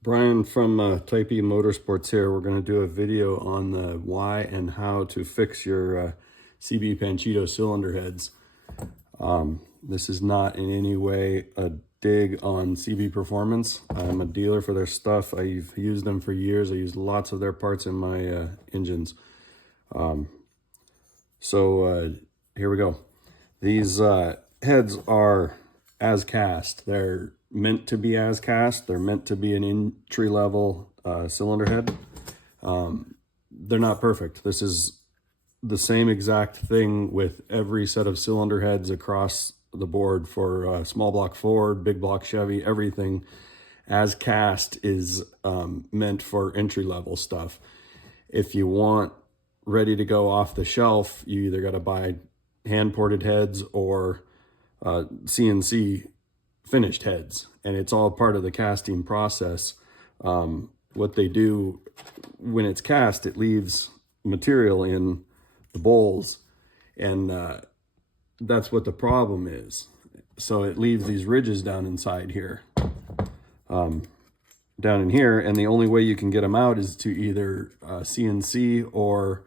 Brian from Type E Motorsports here. We're going to do a video on the why and how to fix your CB Panchito cylinder heads. This is not in any way a dig on CB Performance. I'm a dealer for their stuff. I've used them for years. I use lots of their parts in my engines. Here we go. These heads are as cast. They're meant to be as cast. They're meant to be an entry-level cylinder head. They're not perfect. This is the same exact thing with every set of cylinder heads across the board for small block Ford, big block Chevy. Everything as cast is meant for entry-level stuff. If you want ready to go off the shelf, you either got to buy hand ported heads or CNC finished heads, and it's all part of the casting process. What they do when it's cast, it leaves material in the bowls, and that's what the problem is. So it leaves these ridges down inside here, down in here, and the only way you can get them out is to either CNC or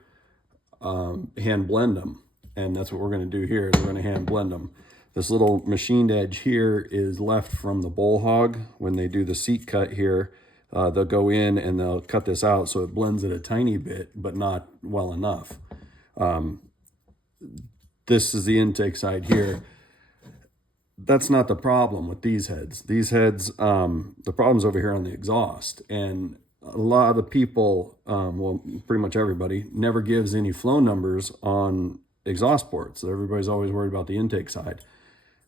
hand blend them. And that's what we're going to do here. We're going to hand blend them. This little machined edge here is left from the bowl hog. When they do the seat cut here, they'll go in and they'll cut this out so it blends it a tiny bit, but not well enough. This is the intake side here. That's not the problem with these heads. These heads, the problem's over here on the exhaust. And a lot of people, well, pretty much everybody, never gives any flow numbers on exhaust ports. Everybody's always worried about the intake side.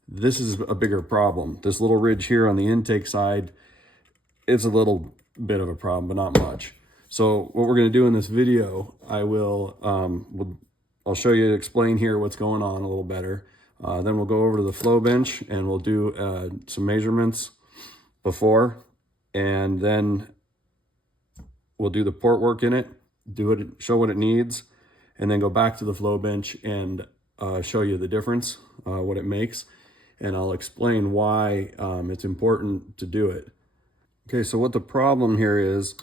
This is a bigger problem. This little ridge here on the intake side, it's a little bit of a problem, but not much. So what we're going to do in this video, I'll show you, explain here what's going on a little better. Then we'll go over to the flow bench and we'll do some measurements before, and then we'll do the port work in it, do it, show what it needs, and then go back to the flow bench and show you the difference, what it makes, and I'll explain why it's important to do it. Okay, so what the problem here is,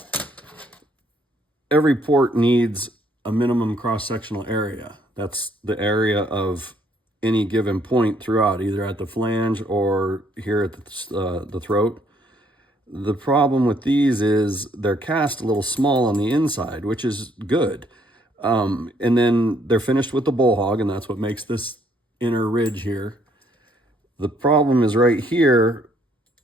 every port needs a minimum cross-sectional area. That's the area of any given point throughout, either at the flange or here at the throat. The problem with these is they're cast a little small on the inside, which is good. And then they're finished with the bowl hog, and that's what makes this inner ridge here. The problem is right here,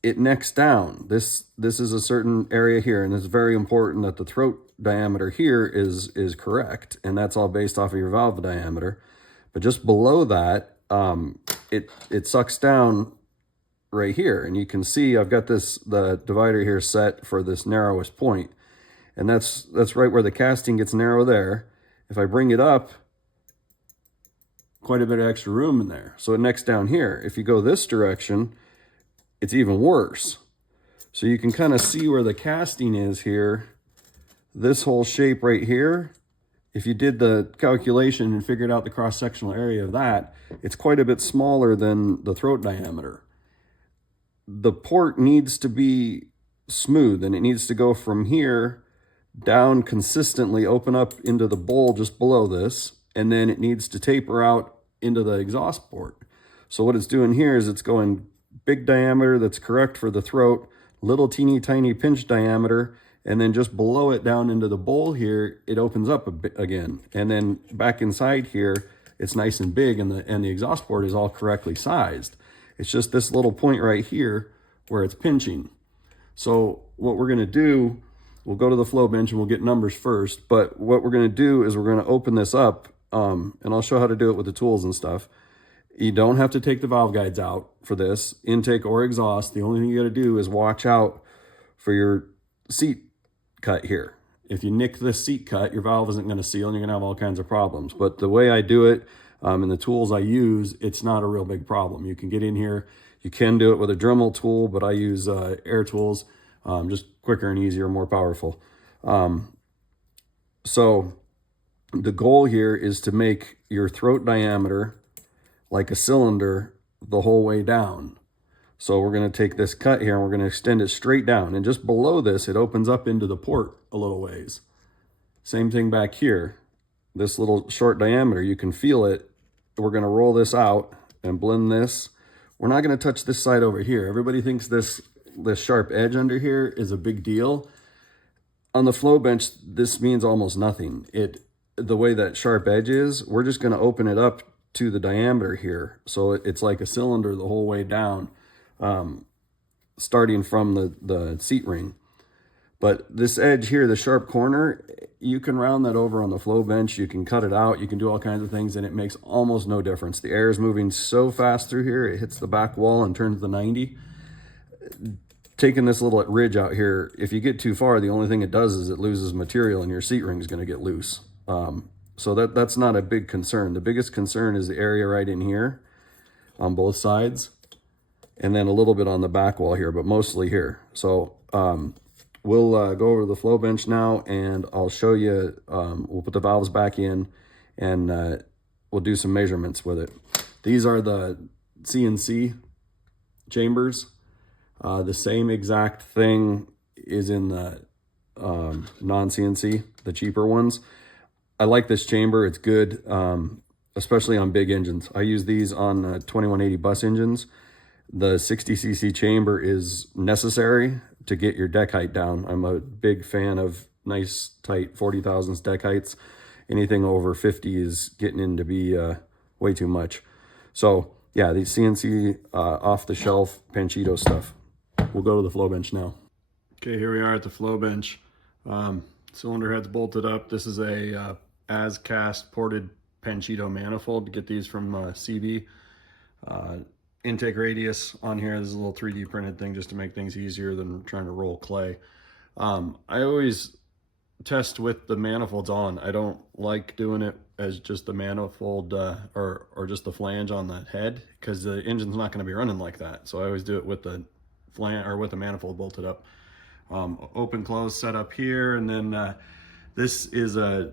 it necks down. This is a certain area here, and it's very important that the throat diameter here is correct, and that's all based off of your valve diameter. But just below that, it sucks down right here, and you can see I've got the divider here set for this narrowest point, and that's right where the casting gets narrow there. If I bring it up, quite a bit of extra room in there, so it necks down here. If you go this direction, it's even worse. So you can kind of see where the casting is here. This whole shape right here, if you did the calculation and figured out the cross-sectional area of that, it's quite a bit smaller than the throat diameter. The port needs to be smooth, and it needs to go from here down consistently, open up into the bowl just below this, and then it needs to taper out into the exhaust port. So what it's doing here is it's going big diameter that's correct for the throat, little teeny tiny pinch diameter, and then just below it down into the bowl here, it opens up a bit again. And then back inside here, it's nice and big, and the exhaust port is all correctly sized. It's just this little point right here where it's pinching. So what we're gonna do, we'll go to the flow bench and we'll get numbers first, but what we're gonna do is we're gonna open this up, and I'll show how to do it with the tools and stuff. You don't have to take the valve guides out for this, intake or exhaust. The only thing you gotta do is watch out for your seat cut here. If you nick this seat cut, your valve isn't gonna seal and you're gonna have all kinds of problems. But the way I do it, and the tools I use, it's not a real big problem. You can get in here, you can do it with a Dremel tool, but I use air tools, just quicker and easier, more powerful. So the goal here is to make your throat diameter like a cylinder the whole way down. So we're going to take this cut here and we're going to extend it straight down. And just below this, it opens up into the port a little ways. Same thing back here. This little short diameter, you can feel it. We're going to roll this out and blend this. We're not going to touch this side over here. Everybody thinks this sharp edge under here is a big deal. On the flow bench, this means almost nothing. The way that sharp edge is, we're just going to open it up to the diameter here. So it's like a cylinder the whole way down, starting from the seat ring. But this edge here, the sharp corner, you can round that over on the flow bench. You can cut it out. You can do all kinds of things, and it makes almost no difference. The air is moving so fast through here, it hits the back wall and turns the 90. Taking this little ridge out here, if you get too far, the only thing it does is it loses material, and your seat ring is going to get loose. So that's not a big concern. The biggest concern is the area right in here on both sides, and then a little bit on the back wall here, but mostly here. So we'll go over to the flow bench now, and I'll show you, we'll put the valves back in, and we'll do some measurements with it. These are the CNC chambers. The same exact thing is in the non-CNC, the cheaper ones. I like this chamber. It's good, especially on big engines. I use these on 2180 bus engines. The 60cc chamber is necessary to get your deck height down. I'm a big fan of nice, tight 40 thousandths deck heights. Anything over 50 is getting in to be way too much. So yeah, these CNC off-the-shelf Panchito stuff. We'll go to the flow bench now. Okay, here we are at the flow bench. Cylinder head's bolted up. This is a as cast ported Panchito manifold. To get these from CB. Intake radius on here. This is a little 3D printed thing just to make things easier than trying to roll clay. I always test with the manifolds on. I don't like doing it as just the manifold or just the flange on the head, because the engine's not going to be running like that. So I always do it with the flange or with the manifold bolted up. Open close setup here, and then this is a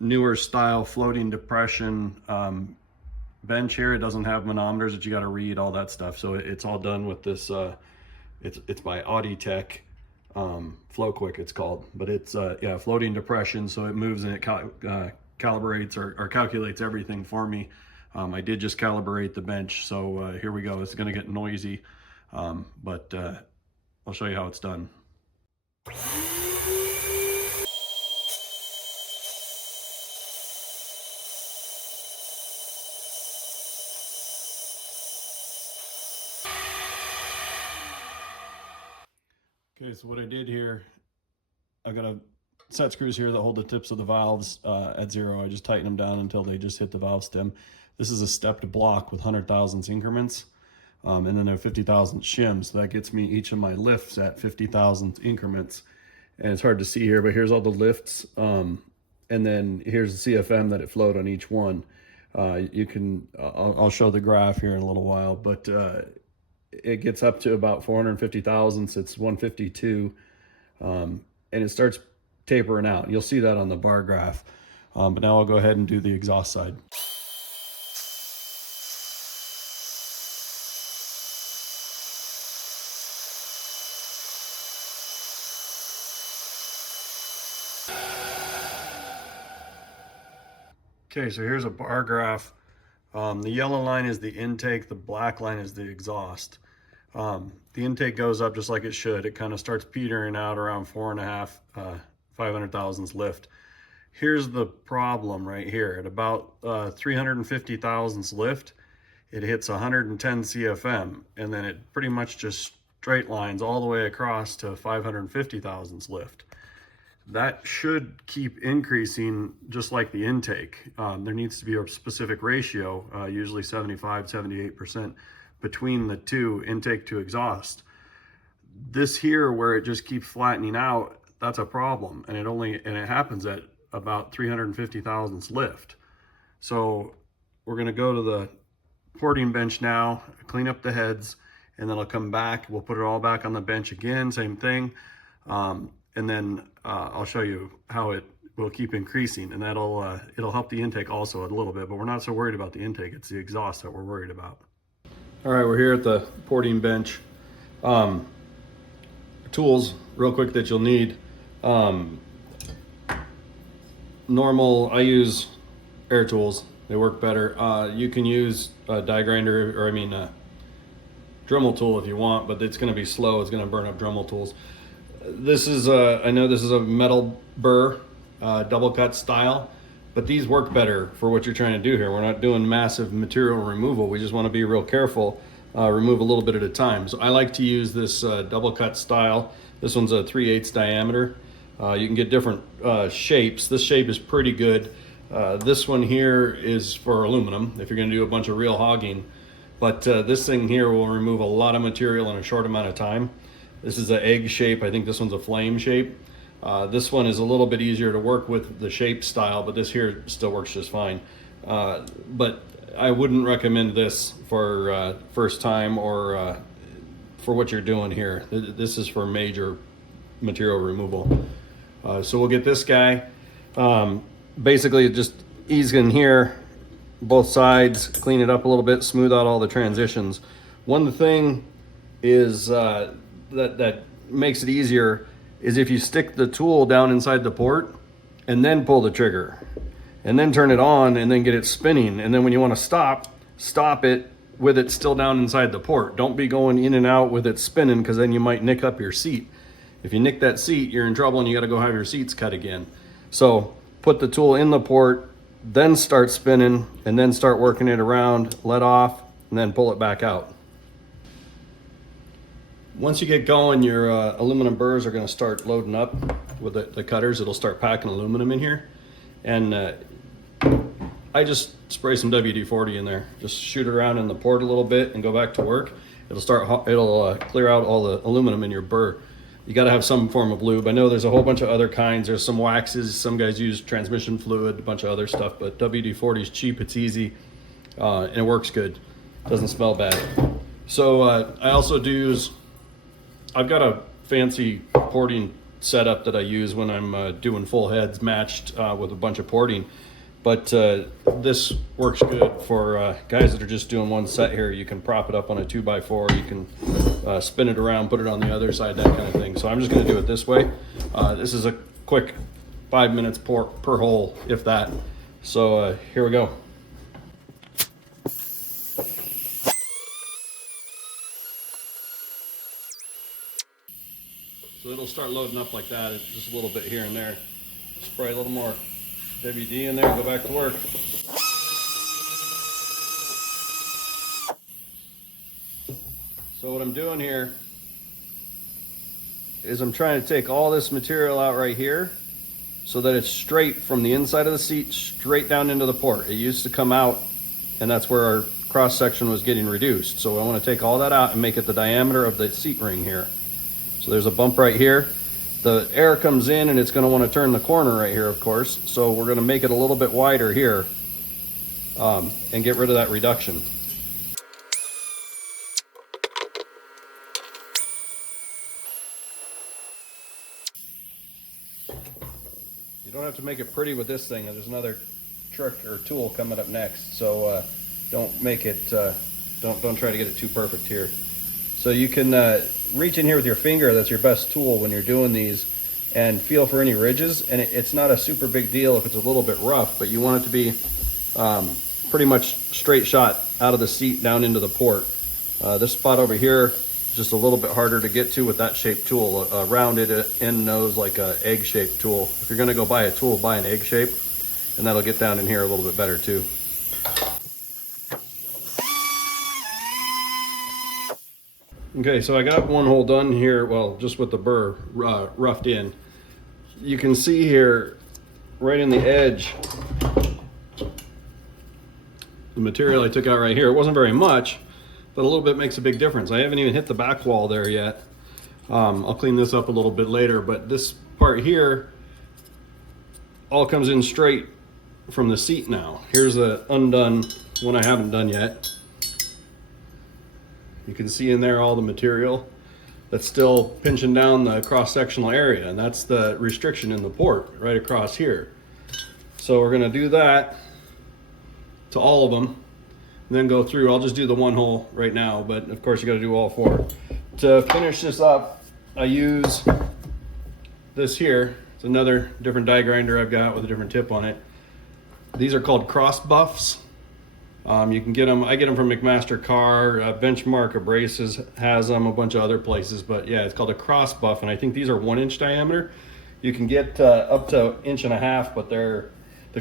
newer style floating depression bench here. It doesn't have manometers that you got to read, all that stuff. So it's all done with this. It's by Audie Tech, Flow Quick it's called, but it's yeah, floating depression. So it moves and it calibrates or calculates everything for me. I did just calibrate the bench, so here we go. It's going to get noisy, but I'll show you how it's done. Okay, so what I did here, I got a set screws here that hold the tips of the valves at 0. I just tighten them down until they just hit the valve stem. This is a stepped block with 100 thousandths increments, and then there are 50 thousandths shims. So that gets me each of my lifts at 50 thousandths increments. And it's hard to see here, but here's all the lifts, and then here's the CFM that it flowed on each one. You can, I'll show the graph here in a little while, but it gets up to about 450 thousandths. It's 152, and it starts tapering out. You'll see that on the bar graph. But now I'll go ahead and do the exhaust side. Okay, so here's a bar graph. The yellow line is the intake, the black line is the exhaust. The intake goes up just like it should. It kind of starts petering out around 4.5, 500 thousandths lift. Here's the problem right here. At about 350 thousandths lift, it hits 110 CFM, and then it pretty much just straight lines all the way across to 550 thousandths lift. That should keep increasing just like the intake. There needs to be a specific ratio, usually 75, 78% between the two, intake to exhaust. This here, where it just keeps flattening out, that's a problem. And it happens at about 350 thousandths lift. So we're gonna go to the porting bench now, clean up the heads, and then I'll come back. We'll put it all back on the bench again, same thing. And then I'll show you how it will keep increasing, and it'll help the intake also a little bit, but we're not so worried about the intake. It's the exhaust that we're worried about. All right, we're here at the porting bench. Tools, real quick, that you'll need. Normal, I use air tools. They work better. You can use a die grinder, or a Dremel tool if you want, but it's going to be slow. It's going to burn up Dremel tools. This is I know this is a metal burr, double cut style, but these work better for what you're trying to do here. We're not doing massive material removal. We just want to be real careful, remove a little bit at a time. So I like to use this double cut style. This one's a 3/8 diameter. You can get different shapes. This shape is pretty good. This one here is for aluminum if you're going to do a bunch of real hogging. But this thing here will remove a lot of material in a short amount of time. This is an egg shape. I think this one's a flame shape. This one is a little bit easier to work with the shape style, but this here still works just fine. But I wouldn't recommend this for first time or for what you're doing here. This is for major material removal. So we'll get this guy. Basically just ease in here, both sides, clean it up a little bit, smooth out all the transitions. One thing is that makes it easier is if you stick the tool down inside the port and then pull the trigger and then turn it on and then get it spinning. And then when you want to stop it with it still down inside the port. Don't be going in and out with it spinning, because then you might nick up your seat. If you nick that seat, you're in trouble and you got to go have your seats cut again. So put the tool in the port, then start spinning, and then start working it around, let off, and then pull it back out. Once you get going, your aluminum burrs are going to start loading up with the cutters. It'll start packing aluminum in here. And I just spray some WD-40 in there. Just shoot it around in the port a little bit and go back to work. It'll clear out all the aluminum in your burr. You got to have some form of lube. I know there's a whole bunch of other kinds. There's some waxes. Some guys use transmission fluid, a bunch of other stuff. But WD-40 is cheap. It's easy, and it works good. Doesn't smell bad. So I also do use. I've got a fancy porting setup that I use when I'm doing full heads matched with a bunch of porting. But this works good for guys that are just doing one set here. You can prop it up on a 2x4. You can spin it around, put it on the other side, that kind of thing. So I'm just going to do it this way. This is a quick 5 minutes per hole, if that. So here we go. So it'll start loading up like that. It's just a little bit here and there. Spray a little more WD in there, go back to work. So what I'm doing here is I'm trying to take all this material out right here so that it's straight from the inside of the seat straight down into the port. It used to come out, and that's where our cross section was getting reduced. So I want to take all that out and make it the diameter of the seat ring here. So there's a bump right here. The air comes in and it's going to want to turn the corner right here, of course. So we're going to make it a little bit wider here and get rid of that reduction. You don't have to make it pretty with this thing. There's another trick or tool coming up next. So don't make it, don't try to get it too perfect here. So you can reach in here with your finger. That's your best tool when you're doing these, and feel for any ridges. And it's not a super big deal if it's a little bit rough, but you want it to be pretty much straight shot out of the seat down into the port. This spot over here is just a little bit harder to get to with that shaped tool, a rounded end nose, like a egg shaped tool. If you're gonna go buy a tool, buy an egg shape, and that'll get down in here a little bit better too. Okay, so I got one hole done here, well, just with the burr roughed in. You can see here, right in the edge, the material I took out right here. It wasn't very much, but a little bit makes a big difference. I haven't even hit the back wall there yet. I'll clean this up a little bit later, but this part here all comes in straight from the seat now. Here's the undone one I haven't done yet. You can see in there all the material that's still pinching down the cross-sectional area, and that's the restriction in the port right across here. So we're going to do that to all of them. and then go through. I'll just do the one hole right now, but of course you got to do all four. To finish this up, I use this here. It's another different die grinder I've got with a different tip on it. These are called cross buffs. You can get them, I get them from McMaster Car, Benchmark Abrasives has them, a bunch of other places, but yeah, it's called a cross buff, and I think these are 1 inch diameter. You can get up to 1.5 inches, but they're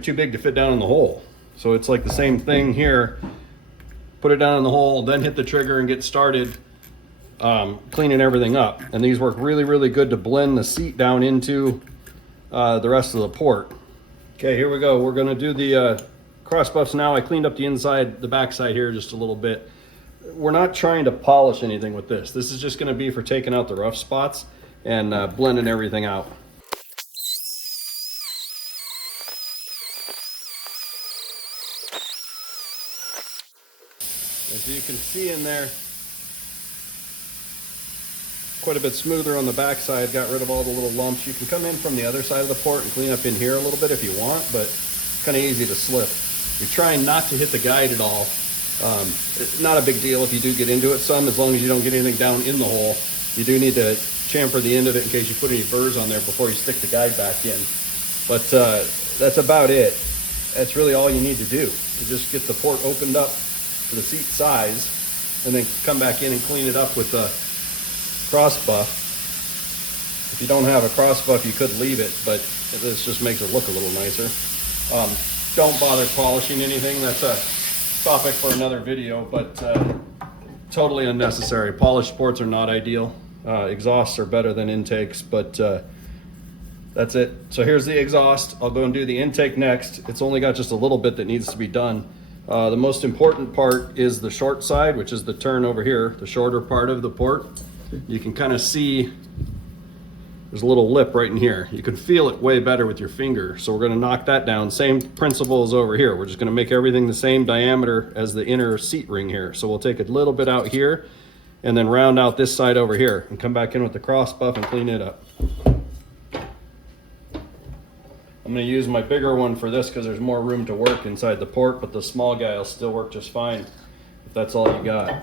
too big to fit down in the hole. So it's like the same thing here. Put it down in the hole, then hit the trigger and get started cleaning everything up. And these work really, really good to blend the seat down into the rest of the port. Okay, here we go. We're gonna do the cross buffs now. I cleaned up the inside, the back side here just a little bit. We're not trying to polish anything with this. This is just gonna be for taking out the rough spots and blending everything out. As you can see in there, quite a bit smoother on the back side, got rid of all the little lumps. You can come in from the other side of the port and clean up in here a little bit if you want, but it's kind of easy to slip. You're trying not to hit the guide at all. It's not a big deal if you do get into it some, as long as you don't get anything down in the hole. You do need to chamfer the end of it in case you put any burrs on there before you stick the guide back in. But that's about it. That's really all you need to do. You just get the port opened up to the seat size and then come back in and clean it up with the cross buff. If you don't have a cross buff, you could leave it, but this just makes it look a little nicer. Don't bother polishing anything. That's a topic for another video, but totally unnecessary. Polished ports are not ideal. Exhausts are better than intakes, but that's it. So here's the exhaust. I'll go and do the intake next. It's only got just a little bit that needs to be done. The most important part is the short side, which is the turn over here, the shorter part of the port. You can kind of see there's a little lip right in here. You can feel it way better with your finger. So we're going to knock that down. Same principle as over here. We're just going to make everything the same diameter as the inner seat ring here. So we'll take a little bit out here and then round out this side over here and come back in with the cross buff and clean it up. I'm going to use my bigger one for this because there's more room to work inside the port, but the small guy will still work just fine if that's all you got.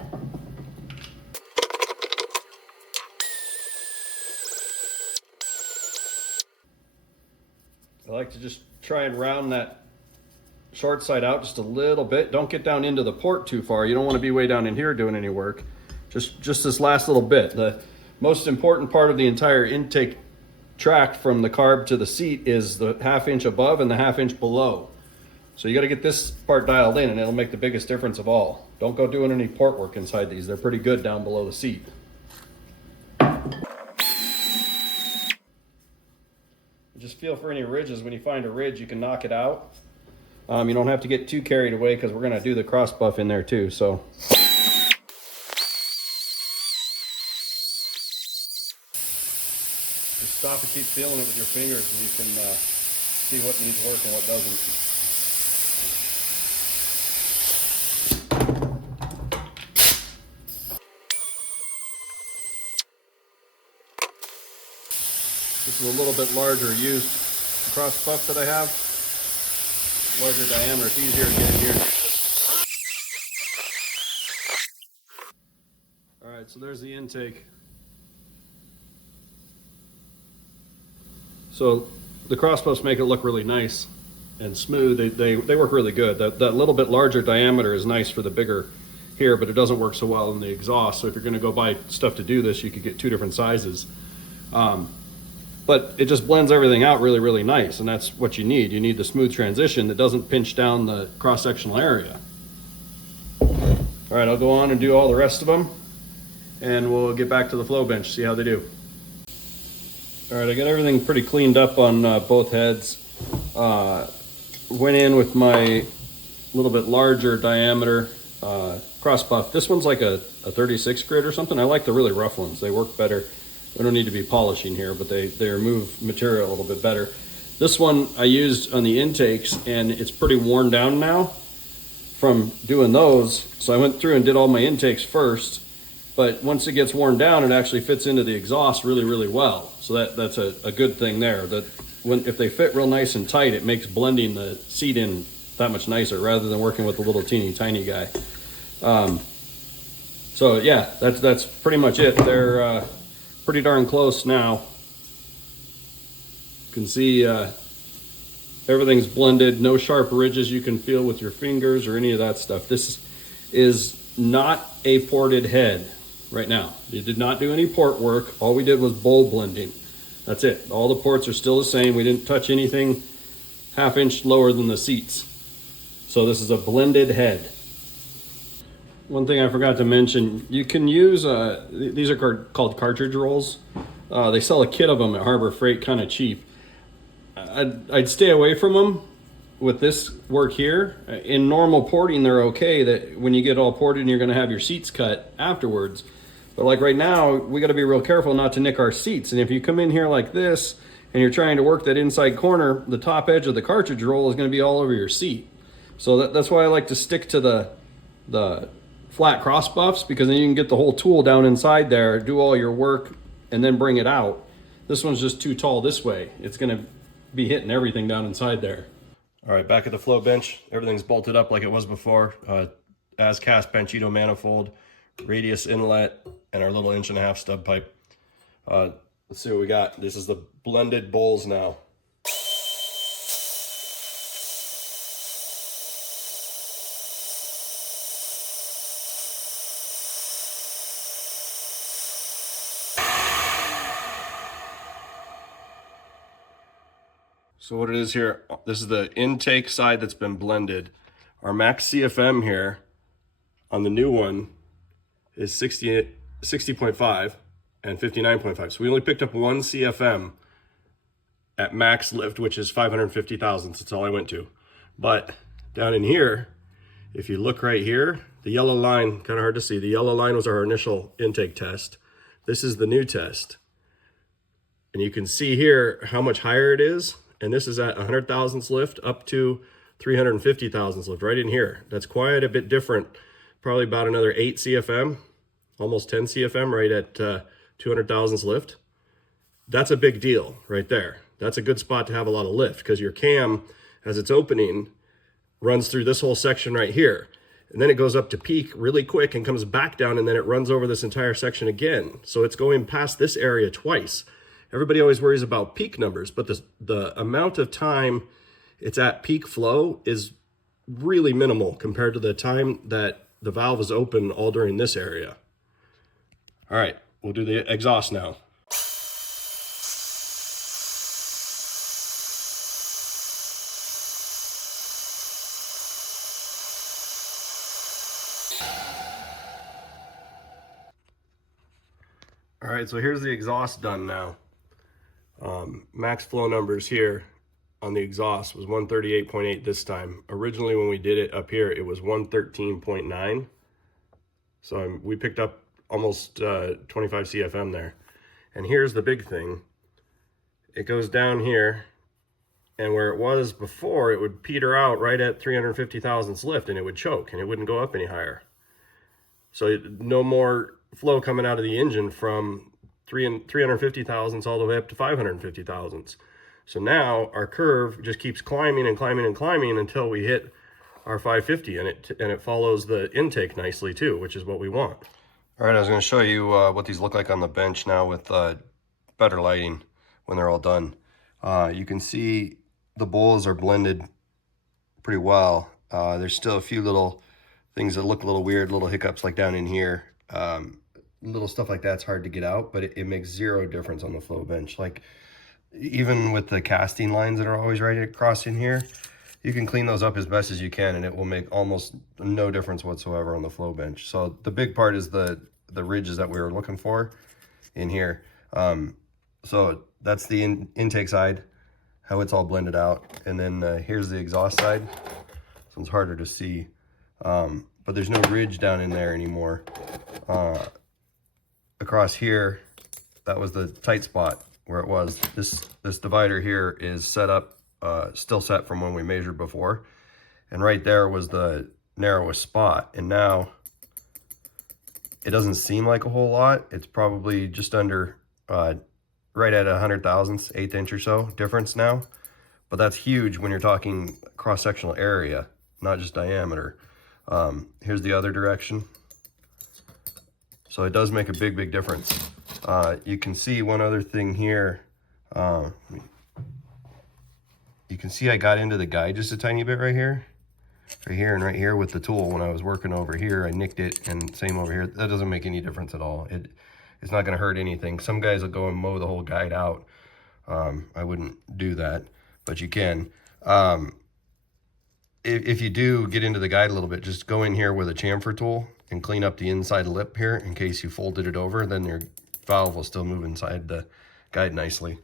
I like to just try and round that short side out just a little bit. Don't get down into the port too far. You don't want to be way down in here doing any work. Just this last little bit. The most important part of the entire intake track from the carb to the seat is the 1/2 inch above and the 1/2 inch below. So you got to get this part dialed in and it'll make the biggest difference of all. Don't go doing any port work inside these. They're pretty good down below the seat. Just feel for any ridges. When you find a ridge, you can knock it out. You don't have to get too carried away because we're going to do the cross buff in there too. So just stop and keep feeling it with your fingers and you can see what needs work and what doesn't. This is a little bit larger used cross buff that I have. Larger diameter, it's easier to get in here. All right, so there's the intake. So the cross buffs make it look really nice and smooth. They work really good. That little bit larger diameter is nice for the bigger here, but it doesn't work so well in the exhaust. So if you're going to go buy stuff to do this, you could get 2 different sizes. But it just blends everything out really, really nice, and that's what you need. You need the smooth transition that doesn't pinch down the cross-sectional area. All right, I'll go on and do all the rest of them, and we'll get back to the flow bench, see how they do. All right, I got everything pretty cleaned up on both heads. Went in with my little bit larger diameter cross buff. This one's like a 36 grit or something. I like the really rough ones. They work better. We don't need to be polishing here, but they remove material a little bit better. This one I used on the intakes, and it's pretty worn down now from doing those. So I went through and did all my intakes first, but once it gets worn down, it actually fits into the exhaust really, really well. So that's a good thing there. That if they fit real nice and tight, it makes blending the seat in that much nicer rather than working with the little teeny tiny guy. So yeah, that's pretty much it. They're pretty darn close now. You can see everything's blended, no sharp ridges you can feel with your fingers or any of that stuff. This is not a ported head right now. You did not do any port work. All we did was bowl blending. That's it. All the ports are still the same. We didn't touch anything half-inch lower than the seats. So this is a blended head. One thing I forgot to mention, you can use, these are called cartridge rolls. They sell a kit of them at Harbor Freight kind of cheap. I'd stay away from them with this work here. In normal porting, they're okay, that when you get all ported and you're gonna have your seats cut afterwards. But like right now, we gotta be real careful not to nick our seats. And if you come in here like this and you're trying to work that inside corner, the top edge of the cartridge roll is gonna be all over your seat. So that's why I like to stick to the flat cross buffs, because then you can get the whole tool down inside there, do all your work, and then bring it out. This one's just too tall this way. It's gonna be hitting everything down inside there. All right, back at the flow bench. Everything's bolted up like it was before. As cast Panchito manifold, radius inlet, and our little 1.5" stub pipe. Let's see what we got. This is the blended bowls now. So what it is here, this is the intake side that's been blended. Our max CFM here on the new one is 60.5 and 59.5. So we only picked up one CFM at max lift, which is 550 thousandths. That's all I went to. But down in here, if you look right here, the yellow line, kind of hard to see, the yellow line was our initial intake test. This is the new test. And you can see here how much higher it is. And this is at 100 thousandths lift up to 350 thousandths lift right in here. That's quite a bit different. Probably about another 8 CFM, almost 10 CFM right at 200 thousandths lift. That's a big deal right there. That's a good spot to have a lot of lift, because your cam, as it's opening, runs through this whole section right here. And then it goes up to peak really quick and comes back down, and then it runs over this entire section again. So it's going past this area twice. Everybody always worries about peak numbers, but the amount of time it's at peak flow is really minimal compared to the time that the valve is open all during this area. All right, we'll do the exhaust now. All right, so here's the exhaust done now. Max flow numbers here on the exhaust was 138.8 this time. Originally when we did it up here, it was 113.9. So we picked up almost 25 CFM there. And here's the big thing. It goes down here, and where it was before, it would peter out right at 350 thousandths lift, and it would choke, and it wouldn't go up any higher. So no more flow coming out of the engine from 350 thousandths all the way up to 550 thousandths. So now our curve just keeps climbing and climbing and climbing until we hit our 550, and it follows the intake nicely too, which is what we want. All right, I was going to show you what these look like on the bench now with better lighting when they're all done. You can see the bowls are blended pretty well. There's still a few little things that look a little weird, little hiccups like down in here. Little stuff like that's hard to get out, but it makes zero difference on the flow bench. Like even with the casting lines that are always right across in here, you can clean those up as best as you can, and it will make almost no difference whatsoever on the flow bench. So the big part is the ridges that we were looking for in here. So that's the intake side, how it's all blended out. And then here's the exhaust side. This one's harder to see, but there's no ridge down in there anymore. Across here, that was the tight spot where it was. This divider here is set up, still set from when we measured before. And right there was the narrowest spot. And now it doesn't seem like a whole lot. It's probably just under, right at 100 thousandths, 1/8 inch or so difference now. But that's huge when you're talking cross-sectional area, not just diameter. Here's the other direction. So it does make a big difference. You can see one other thing here. You can see I got into the guide just a tiny bit right here and right here with the tool. When I was working over here, I nicked it, and same over here. That doesn't make any difference at all. It's not going to hurt anything. Some guys will go and mow the whole guide out. I wouldn't do that, but you can. If you do get into the guide a little bit, just go in here with a chamfer tool and clean up the inside lip here in case you folded it over. Then your valve will still move inside the guide nicely.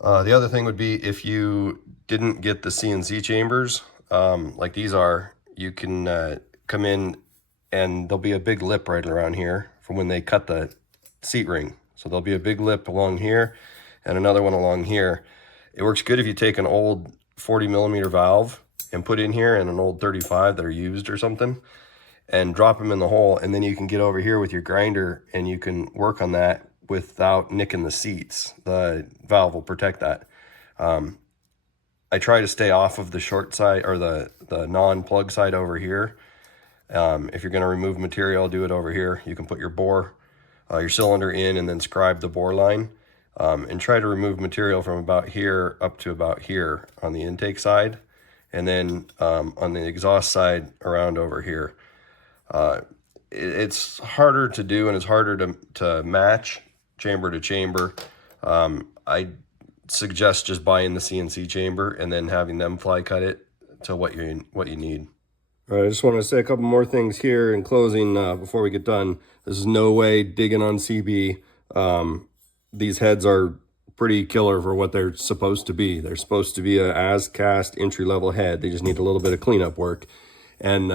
The other thing would be if you didn't get the CNC chambers, like these are, you can come in and there'll be a big lip right around here from when they cut the seat ring. So there'll be a big lip along here and another one along here. It works good if you take an old 40mm valve and put in here and an old 35 that are used or something and drop them in the hole, and then you can get over here with your grinder and you can work on that without nicking the seats. The valve will protect that. I try to stay off of the short side or the non-plug side over here. If you're going to remove material, do it over here. You can put your bore, your cylinder in and then scribe the bore line, and try to remove material from about here up to about here on the intake side, and then on the exhaust side around over here. It's harder to do and it's harder to match chamber to chamber. I suggest just buying the CNC chamber and then having them fly cut it to what you need. All right, I just want to say a couple more things here in closing before we get done. This is no way digging on CB. These heads are pretty killer for what they're supposed to be. They're supposed to be a as cast entry-level head. They just need a little bit of cleanup work. And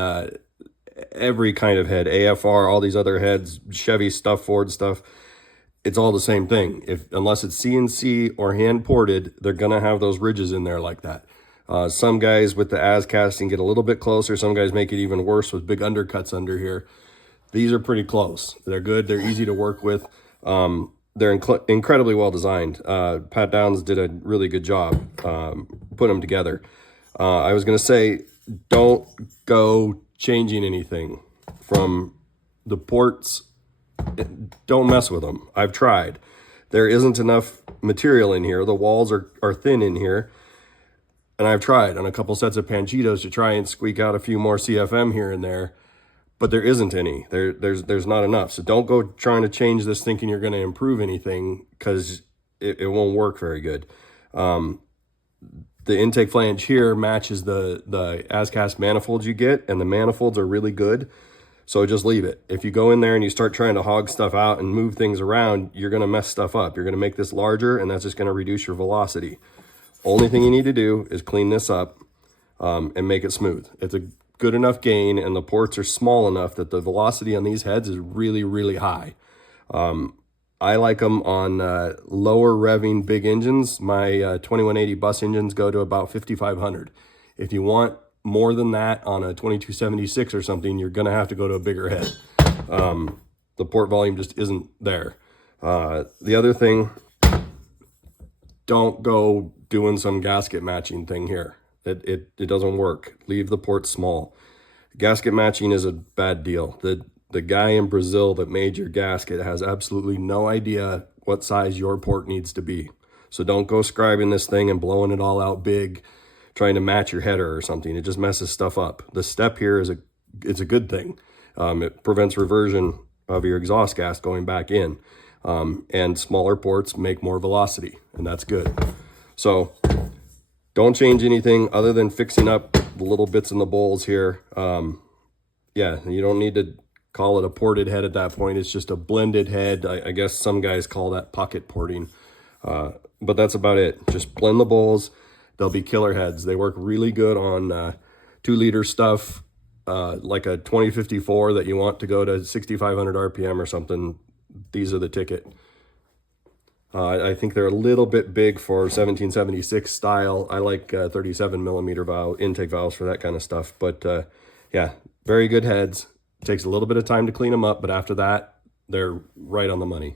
every kind of head, AFR, all these other heads, Chevy stuff, Ford stuff, it's all the same thing. Unless it's CNC or hand ported, they're gonna have those ridges in there like that. Some guys with the as casting get a little bit closer. Some guys make it even worse with big undercuts under here. These are pretty close. They're good. They're easy to work with. They're incredibly well designed. Pat Downs did a really good job putting them together. I was gonna say, don't go changing anything from the ports. Don't mess with them. I've tried. There isn't enough material in here. The walls are thin in here. And I've tried on a couple sets of Panchitos to try and squeak out a few more CFM here and there, but there isn't any. There's not enough. So don't go trying to change this thinking you're going to improve anything, because it won't work very good. The intake flange here matches the as-cast manifolds you get, and the manifolds are really good. So just leave it. If you go in there and you start trying to hog stuff out and move things around, you're going to mess stuff up. You're going to make this larger, and that's just going to reduce your velocity. Only thing you need to do is clean this up and make it smooth. It's a good enough gain, and the ports are small enough that the velocity on these heads is really, really high. I like them on lower revving big engines. My 2180 bus engines go to about 5,500. If you want more than that on a 2276 or something, you're gonna have to go to a bigger head. The port volume just isn't there. The other thing, don't go doing some gasket matching thing here. It doesn't work. Leave the ports small. Gasket matching is a bad deal. The guy in Brazil that made your gasket has absolutely no idea what size your port needs to be. So don't go scribing this thing and blowing it all out big, trying to match your header or something. It just messes stuff up. The step here is it's a good thing. It prevents reversion of your exhaust gas going back in. And smaller ports make more velocity, and that's good. So don't change anything other than fixing up the little bits in the bowls here. Yeah, you don't need to call it a ported head at that point. It's just a blended head. I guess some guys call that pocket porting. But that's about it. Just blend the bowls. They'll be killer heads. They work really good on 2-liter stuff, like a 2054 that you want to go to 6,500 RPM or something. These are the ticket. I think they're a little bit big for 1776 style. I like 37mm intake valves for that kind of stuff. But yeah, very good heads. Takes a little bit of time to clean them up, but after that, they're right on the money.